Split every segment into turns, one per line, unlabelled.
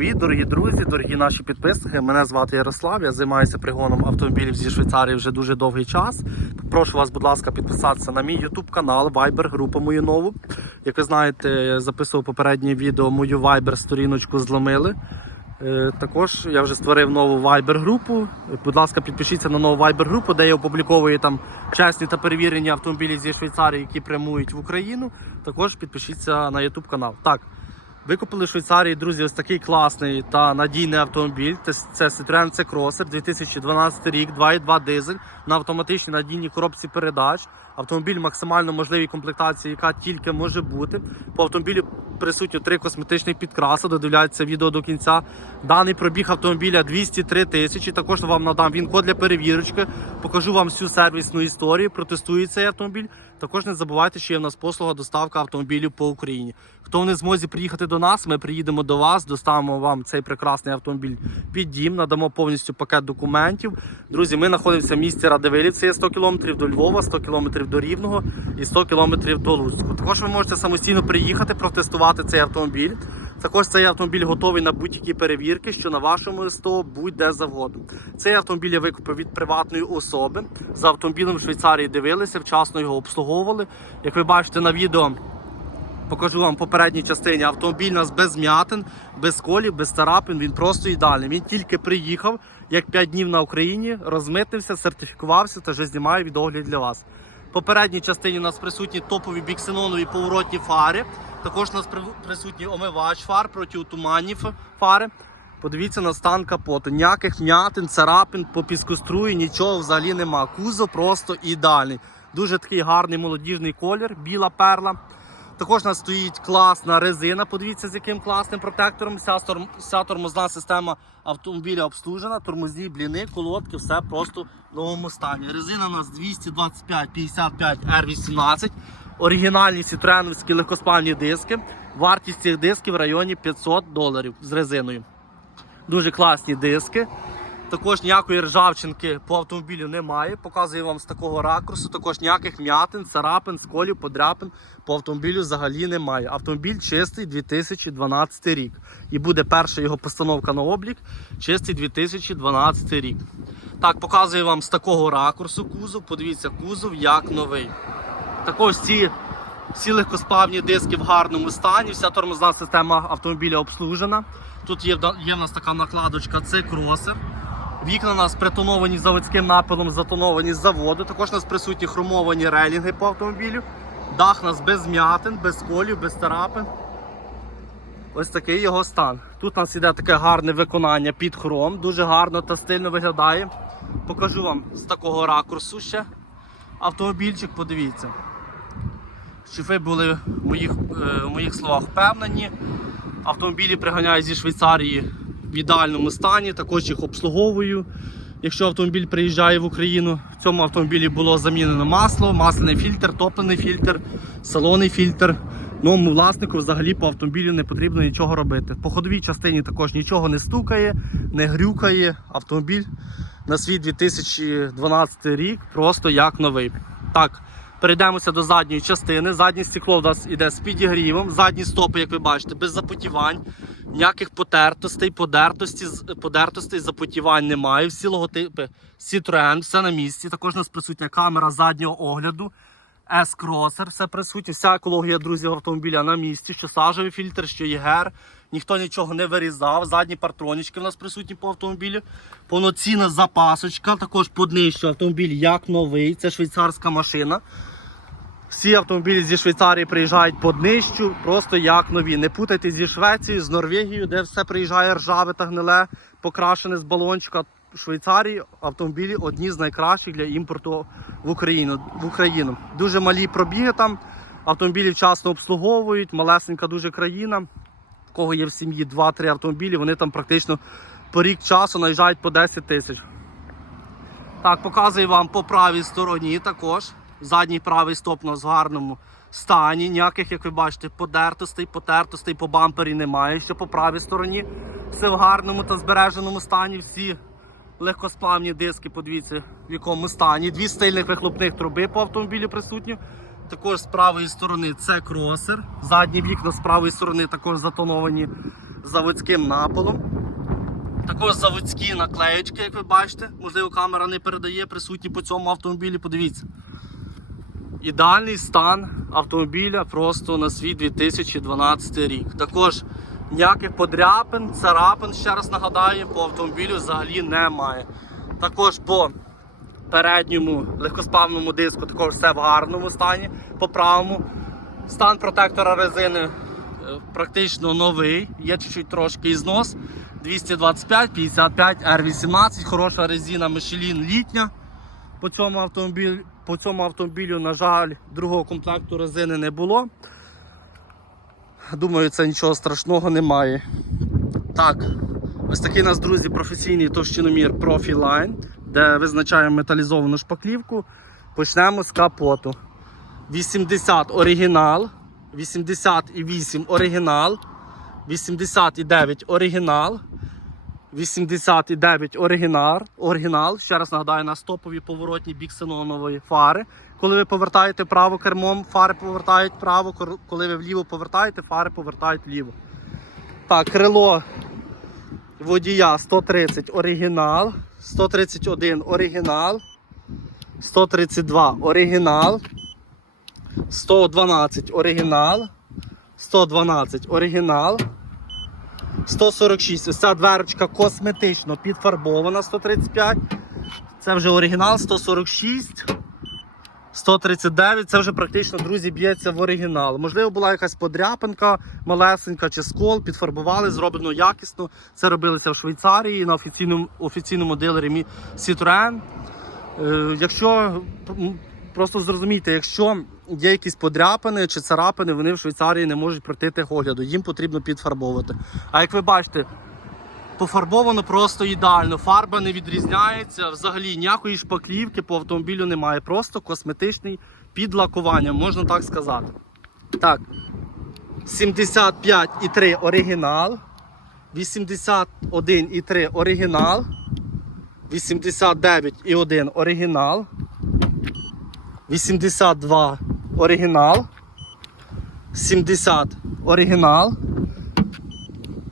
Привіт, дорогі друзі, дорогі наші підписники. Мене звати Ярослав. Я займаюся пригоном автомобілів зі Швейцарії вже дуже довгий час. Прошу вас, будь ласка, підписатися на мій YouTube канал, Viber, групу мою нову. Як ви знаєте, я записував попереднє відео, мою Viber сторіночку зломили. Е, Також я вже створив нову Viber групу. Будь ласка, підпишіться на нову Viber групу, де я опубліковую там чесні та перевірені автомобілі зі Швейцарії, які прямують в Україну. Також підпишіться на YouTube канал. Так. Викупили в Швейцарії, друзі, ось такий класний та надійний автомобіль. Це- Citroen C-Crosser 2012 рік, 2,2 дизель на автоматичній надійній коробці передач. Автомобіль максимально можливій комплектації, яка тільки може бути. По автомобілю присутні три косметичних підкраси. Додивляється відео до кінця. Даний пробіг автомобіля 203 тисячі. Також вам надам він код для перевірочки. Покажу вам всю сервісну історію. Протестую цей автомобіль. Також не забувайте, що є в нас послуга доставка автомобілів по Україні. Хто не змозі приїхати до нас, ми приїдемо до вас, доставимо вам цей прекрасний автомобіль під дім, надамо повністю пакет документів. Друзі, ми знаходимося в місті Радивилів, це є 100 км до Львова, 100 км до Рівного і 100 км до Луцьку. Також ви можете самостійно приїхати, протестувати цей автомобіль. Також цей автомобіль готовий на будь-які перевірки, що на вашому СТО будь-де завгодно. Цей автомобіль я викупив від приватної особи. За автомобілем в Швейцарії дивилися, вчасно його обслуговували. Як ви бачите на відео, покажу вам попередній частині. Автомобіль у нас без м'ятин, без колів, без тарапин. Він просто ідеальний. Він тільки приїхав, як 5 днів на Україні, розмитився, сертифікувався та вже знімає відогляд для вас. В попередній частині у нас присутні топові біксенонові поворотні фари. Також у нас при- присутній омивач фар протиотуманні ф- фари. Подивіться на стан капоту. Ніяких м'ятин, царапин, по піскоструї, нічого взагалі нема. Кузов просто ідеальний. Дуже такий гарний молодіжний колір, біла перла. Також у нас стоїть класна резина. Подивіться, з яким класним протектором. Вся, сторм- вся тормозна система автомобіля обслужена, тормозні, бліни, колодки, все просто в новому стані. Резина у нас 225 55 R18. Оригінальні сітреновські легкоспальні диски. Вартість цих дисків в районі 500 доларів з резиною. Дуже класні диски. Також ніякої ржавчинки по автомобілю немає. Показую вам з такого ракурсу. Також ніяких м'ятин, царапин, сколів, подряпин по автомобілю взагалі немає. Автомобіль чистий 2012 рік. І буде перша його постановка на облік. Чистий 2012 рік. Так, показую вам з такого ракурсу кузов. Подивіться, кузов як новий. Також ці всі легкосплавні диски в гарному стані, вся тормозна система автомобіля обслужена. Тут є, є в нас така накладочка, це кросер. Вікна у нас притоновані заводським напилом, затоновані з заводу. Також у нас присутні хромовані релінги по автомобілю. Дах у нас без м'ятин, без колів, без тарапин. Ось такий його стан. Тут у нас іде таке гарне виконання під хром, дуже гарно та стильно виглядає. Покажу вам з такого ракурсу ще автомобільчик, подивіться. Ви були в моїх, е, в моїх словах впевнені. Автомобілі приганяю зі Швейцарії в ідеальному стані, також їх обслуговую. Якщо автомобіль приїжджає в Україну, в цьому автомобілі було замінено масло, масляний фільтр, топлений фільтр, салонний фільтр. Новому власнику взагалі по автомобілю не потрібно нічого робити. По ходовій частині також нічого не стукає, не грюкає. Автомобіль на свій 2012 рік просто як новий. Так, перейдемося до задньої частини. Заднє стекло у нас іде з підігрівом. Задні стопи, як ви бачите, без запотівань. Ніяких потертостей, подертості, подертостей, запотівань немає. Всі логотипи Citroen, все на місці. Також у нас присутня камера заднього огляду. S-Crosser, все присутнє. Вся екологія, друзі, автомобіля на місці. Що сажевий фільтр, що ЄГР. Ніхто нічого не вирізав. Задні партронічки в нас присутні по автомобілю. Повноцінна запасочка. Також поднищу автомобіль як новий. Це швейцарська машина. Всі автомобілі зі Швейцарії приїжджають по днищу, просто як нові. Не путайте зі Швецією, з Норвегією, де все приїжджає ржаве та гниле, покрашене з балончика. В Швейцарії автомобілі одні з найкращих для імпорту в Україну. В Україну. Дуже малі пробіги там. Автомобілі вчасно обслуговують, малесенька дуже країна. В кого є в сім'ї 2-3 автомобілі, вони там практично по рік часу наїжджають по 10 тисяч. Так, показую вам по правій стороні також. Задній правий стоп у нас в гарному стані. Ніяких, як ви бачите, подертостей, потертостей по бампері немає. Що по правій стороні все в гарному та збереженому стані. Всі легкосплавні диски, подивіться, в якому стані. Дві стильних вихлопних труби по автомобілю присутні. Також з правої сторони це кросер. Задні вікна з правої сторони також затоновані заводським напилом. Також заводські наклеєчки, як ви бачите, можливо, камера не передає, присутні по цьому автомобілі. Подивіться. Ідеальний стан автомобіля просто на свій 2012 рік. Також ніяких подряпин, царапин, ще раз нагадаю, по автомобілю взагалі немає. Також по передньому легкоспавному диску також все в гарному стані, по правому. Стан протектора резини е, практично новий, є чуть-чуть трошки ізнос. 225, 55, R18, хороша резина Michelin літня. По цьому автомобілю, по цьому автомобілю, на жаль, другого комплекту резини не було. Думаю, це нічого страшного немає. Так, ось такий у нас, друзі, професійний товщиномір Profiline, де визначаємо металізовану шпаклівку. Почнемо з капоту. 80 оригінал, 88 оригінал, 89 оригінал, 89 оригінал, оригінал. Ще раз нагадаю, на стопові поворотні біксенонової фари. Коли ви повертаєте право кермом, фари повертають право, коли ви вліво повертаєте, фари повертають вліво. Так, крило водія 130 оригінал, 131 оригінал, 132 оригінал, 112 оригінал, 112 оригінал. 146. Ось ця дверочка косметично підфарбована 135. Це вже оригінал 146. 139. Це вже практично, друзі, б'ється в оригінал. Можливо, була якась подряпинка малесенька чи скол, підфарбували, зроблено якісно. Це робилося в Швейцарії на офіційному, офіційному дилері Citroën. Е, Якщо просто зрозумійте, якщо є якісь подряпини чи царапини, вони в Швейцарії не можуть пройти техогляду, їм потрібно підфарбовувати. А як ви бачите, пофарбовано просто ідеально, фарба не відрізняється, взагалі ніякої шпаклівки по автомобілю немає, просто косметичний підлакування, можна так сказати. Так, 75,3 оригінал, 81,3 оригінал. 89,1 оригінал. 82 оригінал. 70 оригінал.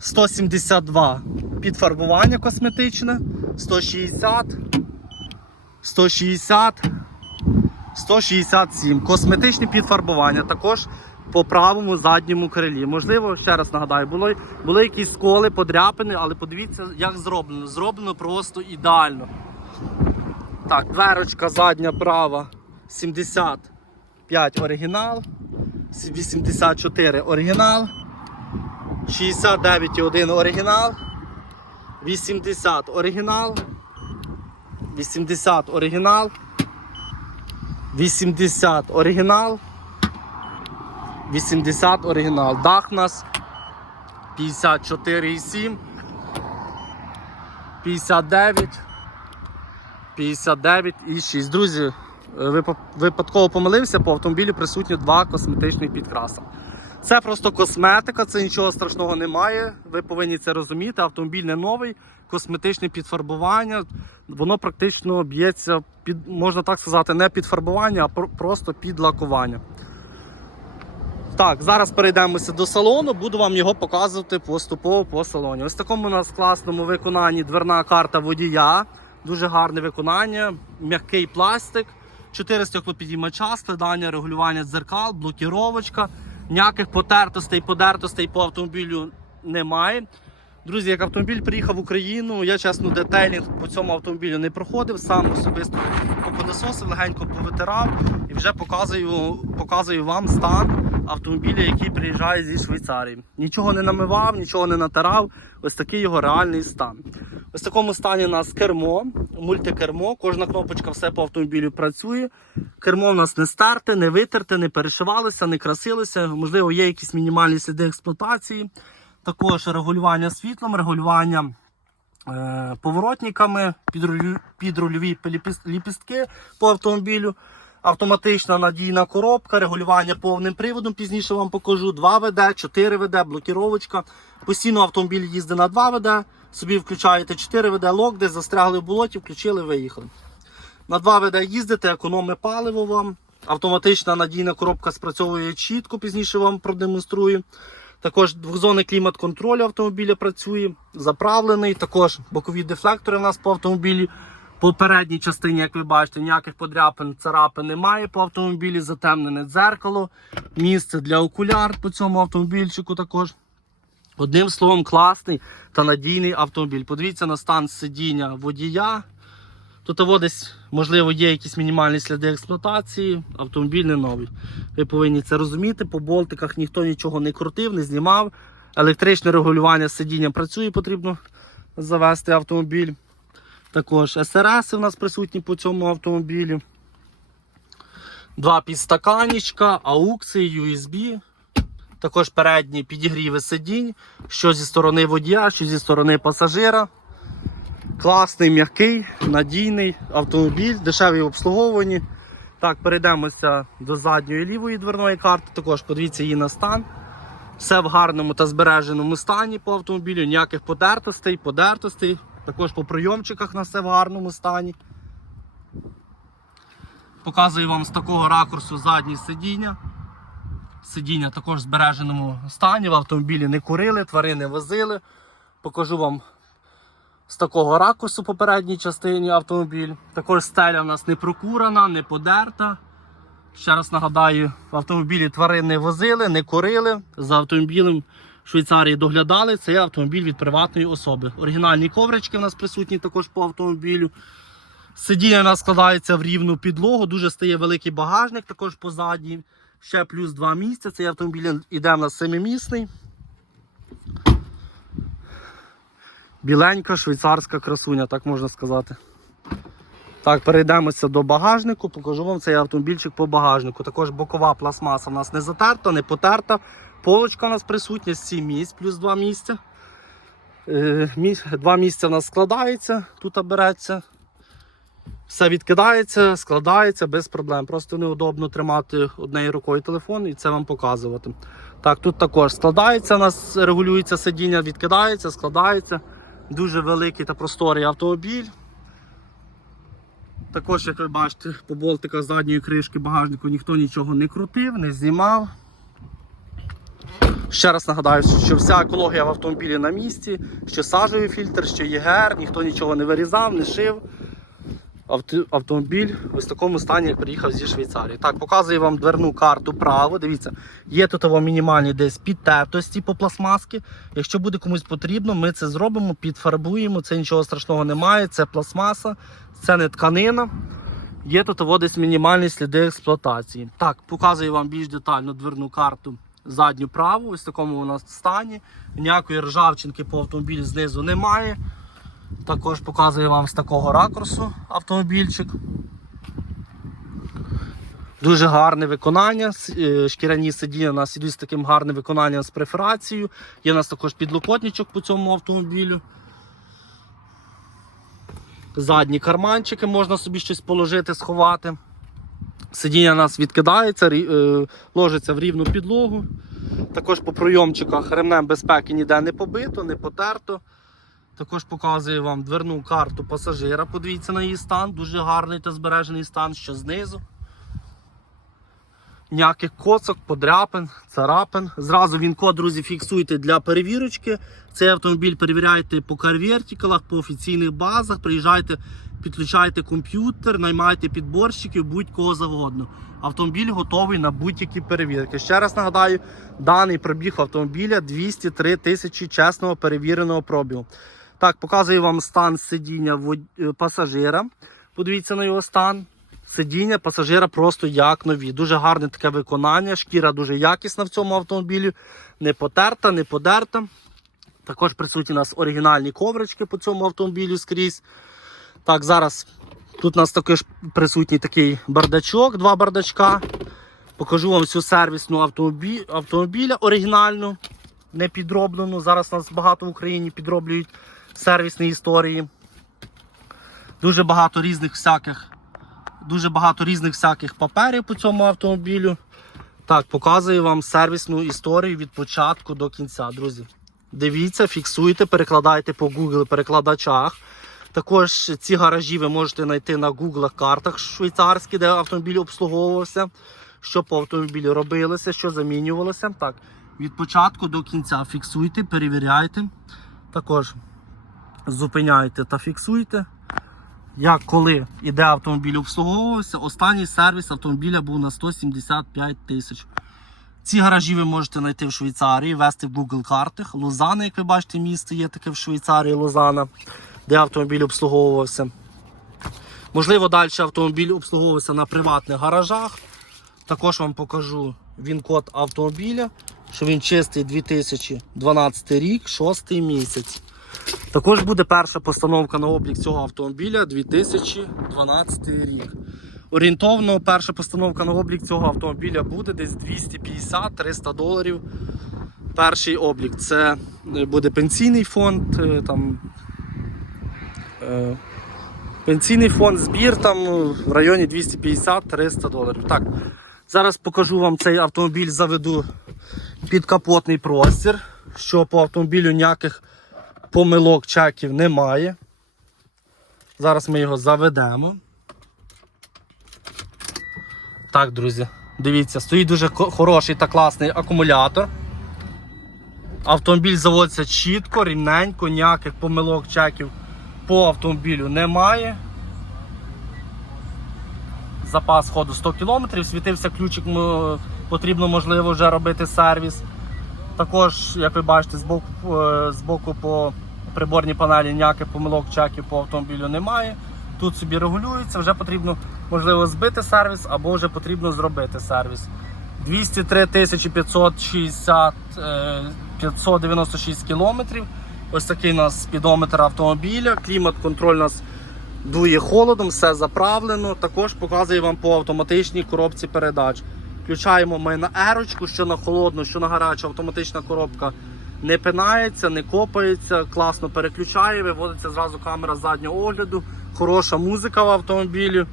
172 підфарбування косметичне. 160. 160. 167. Косметичне підфарбування. Також по правому задньому крилі. Можливо, ще раз нагадаю, були, були якісь сколи, подряпини, але подивіться, як зроблено. Зроблено просто ідеально. Так, дверочка задня права 75 оригінал, 84 оригінал, 69,1 оригінал, 80 оригінал, 80 оригінал, 80 оригінал. 80 оригінал. Дах у нас 54,7. 59. 59,6. Друзі, е, випа- випадково помилився, по автомобілі присутні два косметичних підкраса. Це просто косметика, це нічого страшного немає. Ви повинні це розуміти. Автомобіль не новий, косметичне підфарбування. Воно практично б'ється під, можна так сказати, не під фарбування, а просто під лакування. Так, зараз перейдемося до салону, буду вам його показувати поступово по салоні. Ось в такому у нас класному виконанні дверна карта водія. Дуже гарне виконання, м'який пластик, 4 стеклопідіймача, складання, регулювання дзеркал, блокіровочка. Ніяких потертостей, подертостей по автомобілю немає. Друзі, як автомобіль приїхав в Україну, я чесно детейлінг по цьому автомобілю не проходив, сам особисто поподососив, легенько повитирав і вже показую, показую вам стан автомобіля, який приїжджає зі Швейцарії. Нічого не намивав, нічого не натирав. Ось такий його реальний стан. Ось в такому стані у нас кермо, мультикермо, кожна кнопочка все по автомобілю працює. Кермо у нас не стерте, не витерте, не перешивалося, не красилося. Можливо, є якісь мінімальні сліди експлуатації. Також регулювання світлом, регулювання е, поворотниками, підрульові ліпістки по автомобілю. Автоматична надійна коробка, регулювання повним приводом. Пізніше вам покажу. 2 ВД, 4 ВД, блокіровочка. Постійно автомобіль їздить на 2 ВД. Собі включаєте 4 ВД лок, де застрягли в болоті, включили, виїхали. На 2 ВД їздите, економи паливо вам. Автоматична надійна коробка спрацьовує чітко, пізніше вам продемонструю. Також двохзонний клімат контролю автомобіля працює, заправлений. Також бокові дефлектори в нас по автомобілі. По передній частині, як ви бачите, ніяких подряпин, царапин немає по автомобілі, затемнене дзеркало, місце для окуляр по цьому автомобільчику також. Одним словом, класний та надійний автомобіль. Подивіться на стан сидіння водія. Тут десь, можливо, є якісь мінімальні сліди експлуатації, автомобіль не новий. Ви повинні це розуміти. По болтиках ніхто нічого не крутив, не знімав. Електричне регулювання сидіння працює, потрібно завести автомобіль. Також СРС у нас присутні по цьому автомобілі. Два підстаканічка, аукси, USB. Також передні підігріви сидінь, що зі сторони водія, що зі сторони пасажира. Класний, м'який, надійний автомобіль, дешеві в. Так, перейдемося до задньої лівої дверної карти. Також подивіться її на стан. Все в гарному та збереженому стані по автомобілю, ніяких подертостей, подертостей. Також по прийомчиках на все в гарному стані. Показую вам з такого ракурсу задні сидіння. Сидіння також в збереженому стані. В автомобілі не курили, тварини возили. Покажу вам з такого ракурсу по передній частині автомобіль. Також стеля в нас не прокурена, не подерта. Ще раз нагадаю, в автомобілі тварин не возили, не курили. За автомобілем Швейцарії доглядали. Це є автомобіль від приватної особи. Оригінальні коврички в нас присутні також по автомобілю. Сидіння у нас складається в рівну підлогу, дуже стає великий багажник, також позадній. Ще плюс два місця. Цей автомобіль іде в нас семимісний. Біленька швейцарська красуня, так можна сказати. Так, перейдемося до багажнику, покажу вам цей автомобільчик по багажнику. Також бокова пластмаса в нас не затерта, не потерта. Полочка у нас присутня, 7 місць, плюс 2 місця. Е, Два місця в нас складається, тут береться. Все відкидається, складається без проблем. Просто неудобно тримати однією рукою телефон і це вам показувати. Так, тут також складається, у нас регулюється сидіння, відкидається, складається. Дуже великий та просторий автомобіль. Також, як ви бачите, по болтика задньої кришки багажнику ніхто нічого не крутив, не знімав. Ще раз нагадаю, що вся екологія в автомобілі на місці, що сажевий фільтр, що ЄГР, ніхто нічого не вирізав, не шив. Авто- Автомобіль ось в такому стані, приїхав зі Швейцарії. Так, показую вам дверну карту право. Дивіться, є тут вам мінімальні десь підтертості по пластмаски. Якщо буде комусь потрібно, ми це зробимо, підфарбуємо. Це нічого страшного немає. Це пластмаса, це не тканина. Є тут десь мінімальні сліди експлуатації. Так, показую вам більш детально дверну карту задню праву. Ось такому вона стані. Ніякої ржавчинки по автомобілі знизу немає. Також показую вам з такого ракурсу автомобільчик. Дуже гарне виконання. Е, Шкіряні сидіння у нас ідуть з таким гарним виконанням з преферацією. Є у нас також підлокотничок по цьому автомобілю. Задні карманчики можна собі щось положити, сховати. Сидіння у нас відкидається, е, ложиться в рівну підлогу. Також по пройомчиках ремнем безпеки ніде не побито, не потерто. Також показую вам дверну карту пасажира. Подивіться на її стан. Дуже гарний та збережений стан, що знизу. Ніяких коцок, подряпин, царапин. Зразу він код, друзі, фіксуйте для перевірочки. Цей автомобіль перевіряйте по карвертикалах, по офіційних базах. Приїжджайте, підключайте комп'ютер, наймайте підборщиків, будь-кого завгодно. Автомобіль готовий на будь-які перевірки. Ще раз нагадаю, даний пробіг автомобіля 203 тисячі чесного перевіреного пробігу. Так, показую вам стан сидіння е, пасажира. Подивіться на його стан. Сидіння пасажира просто як нові. Дуже гарне таке виконання. Шкіра дуже якісна в цьому автомобілі. Не потерта, не подерта. Також присутні у нас оригінальні коврички по цьому автомобілю скрізь. Так, зараз тут у нас також присутній такий бардачок, два бардачка. Покажу вам всю сервісну автомобі... автомобіля оригінальну, не підроблену. Зараз нас багато в Україні підроблюють сервісні історії. Дуже багато різних всяких, дуже багато різних всяких паперів по цьому автомобілю. Так, показую вам сервісну історію від початку до кінця, друзі. Дивіться, фіксуйте, перекладайте по Google перекладачах. Також ці гаражі ви можете знайти на Google картах швейцарських, де автомобіль обслуговувався, що по автомобілю робилося, що замінювалося. Так, від початку до кінця. Фіксуйте, перевіряйте. Також зупиняйте та фіксуйте. Як коли іде автомобіль обслуговувався, останній сервіс автомобіля був на 175 тисяч. Ці гаражі ви можете знайти в Швейцарії, ввести в Google картах. Лозана, як ви бачите, місто є таке в Швейцарії Лозана, де автомобіль обслуговувався. Можливо, далі автомобіль обслуговувався на приватних гаражах. Також вам покажу він-код автомобіля, що він чистий 2012 рік, 6 місяць. Також буде перша постановка на облік цього автомобіля 2012 рік. Орієнтовно перша постановка на облік цього автомобіля буде десь 250-300 доларів. Перший облік це е, буде пенсійний фонд, е, там, е, пенсійний фонд, збір там в районі 250-300 доларів. Так, зараз покажу вам цей автомобіль, заведу під капотний простір, що по автомобілю ніяких помилок чеків немає. Зараз ми його заведемо. Так, друзі, дивіться, стоїть дуже хороший та класний акумулятор. Автомобіль заводиться чітко, рівненько, ніяких помилок чеків по автомобілю немає. Запас ходу 100 км, світився ключик, потрібно можливо вже робити сервіс. Також, як ви бачите, з боку, е, з боку по приборній панелі ніяких помилок чеків по автомобілю немає. Тут собі регулюється, вже потрібно можливо збити сервіс або вже потрібно зробити сервіс. 203 560, е, 596 кілометрів. Ось такий у нас спідометр автомобіля. Клімат контроль у нас дує холодом, все заправлено. Також показує вам по автоматичній коробці передач. Включаємо ми на ерочку, що на холодну, що на гарячу автоматична коробка не пинається, не копається, класно переключає, виводиться зразу камера заднього огляду, хороша музика в автомобілі.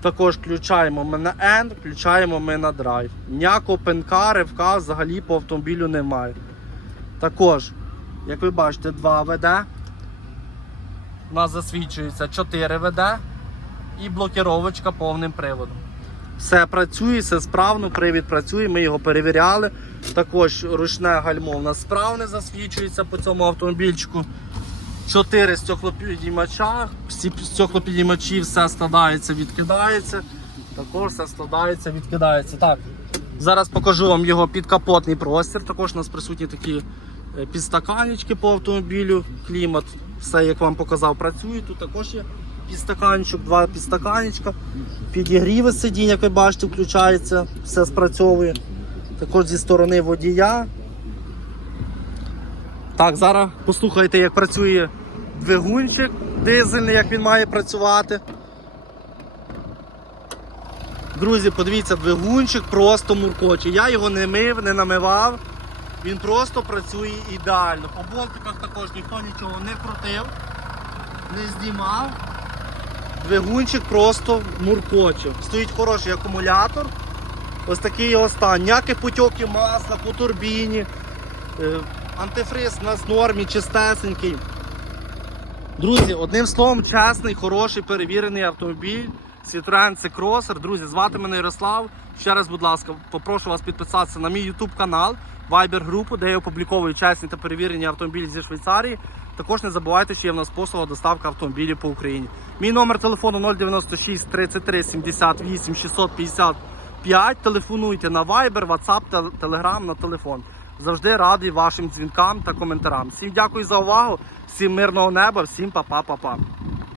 Також включаємо ми на N, включаємо ми на драйв. Ніякого пенка, ривка взагалі по автомобілю немає. Також, як ви бачите, 2 ВД. У нас засвідчується 4 ВД і блокіровочка повним приводом. Все працює, все справно, привід працює, ми його перевіряли. Також ручне гальмо у нас справне засвідчується по цьому автомобільчику. Чотири стеклопідіймача, всі стеклопідіймачі, все складається, відкидається. Також все складається, відкидається. Так, зараз покажу вам його підкапотний простір. Також у нас присутні такі е, підстаканечки по автомобілю, клімат, все як вам показав, працює. Тут також є підстаканчик, два підстаканечка. Підігріви сидінь, як ви бачите, включається, все спрацьовує. Також зі сторони водія. Так, зараз послухайте, як працює двигунчик дизельний, як він має працювати. Друзі, подивіться, двигунчик просто муркоче. Я його не мив, не намивав. Він просто працює ідеально. По болтиках також ніхто нічого не крутив, не знімав. Двигунчик просто муркоче. Стоїть хороший акумулятор. Ось такий його стан. Потьоків масла по турбіні. Е, Антифриз в нормі, чистесенький. Друзі, одним словом, чесний, хороший, перевірений автомобіль. Citroen C-Crosser. Друзі, звати мене Ярослав. Ще раз, будь ласка, попрошу вас підписатися на мій YouTube канал, Viber групу, де я опубліковую чесні та перевірені автомобілі зі Швейцарії. Також не забувайте, що є в нас послуга доставка автомобілів по Україні. Мій номер телефону 096 33 78 655. Телефонуйте на Viber, WhatsApp, та Telegram на телефон. Завжди радий вашим дзвінкам та коментарям. Всім дякую за увагу, всім мирного неба, всім па-па-па-па.